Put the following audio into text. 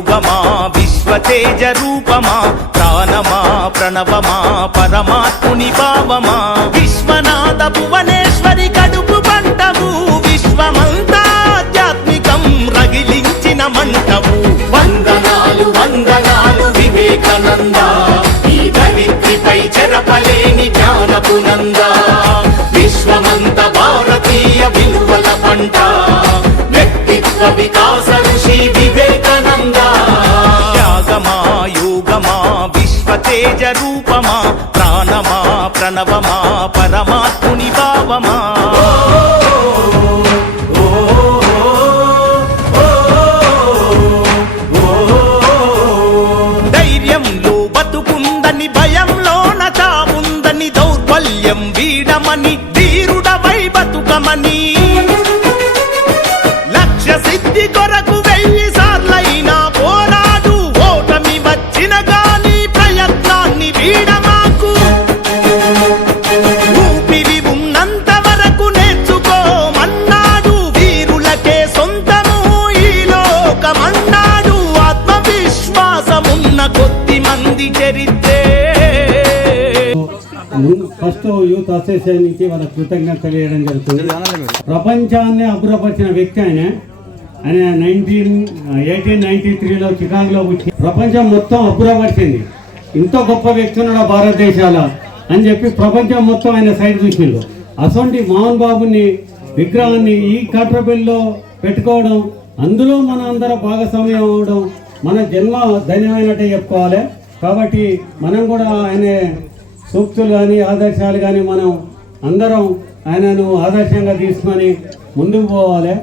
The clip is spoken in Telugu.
యోగమా విశ్వతేజ రూపమా ప్రాణమా ప్రణవమా పరమాత్ముని భావమా విశ్వనాథ భువనేశ్వరి కడుపు పంటవు విశ్వమంతా ఆధ్యాత్మికం రగిలించిన మంటవు వందనాలు వందనాలు వివేకానంద ఈ ధరిత్రిపై చెరపలేని జ్ఞానపు నంద విశ్వమంత భారతీయ విలువల పంట వ్యక్తిత్వ వికాస ఋషి వివేకానంద త్యాగమా యోగమా విశ్వతేజ రూపమా ప్రాణమా ప్రణవమా పరమాత్ముని భావమా ధైర్యంలో బతుకుందని భయంలోన చావుందని దౌర్బల్యం వీడమని ధీరుడవై బతుకమని లక్ష్య సిద్ధి కొరకు 1000 సార్లైనా పోరాడు ఓటమి వచ్చిన గాని ప్రయత్నాన్ని వీడమాకు ఊపిరి ఉన్నంత వరకు నేర్చుకోమన్నాడు వీరులకే సొంతము ఈ లోకమన్నాడు ఆత్మవిశ్వాసమున్న కొద్ది మంది చరిత్రే ఫస్ట్ యూత్ అసోసియేషన్కి వాళ్ళ కృతజ్ఞత తెలియడం జరుగుతుంది. ప్రపంచాన్ని అబ్బురపరిచిన వ్యక్తి ఆయన 1893లో చికాగోలో వచ్చి ప్రపంచం మొత్తం అబ్బురపరిచింది. ఇంత గొప్ప వ్యక్తి ఉన్నాడు భారతదేశాల అని చెప్పి ప్రపంచం మొత్తం ఆయన సైడ్ చూసిండు. అసొంటి మోహన్ బాబుని విగ్రహాన్ని ఈ కాట్రబెల్లో పెట్టుకోవడం, అందులో మన అందరం భాగస్వామ్యం అవ్వడం మన జన్మ ధన్యమైనట్టే చెప్పుకోవాలి. కాబట్టి మనం కూడా ఆయన సూక్తులు కానీ ఆదర్శాలు కానీ మనం అందరం ఆయనను ఆదర్శంగా తీసుకొని ముందుకు పోవాలి.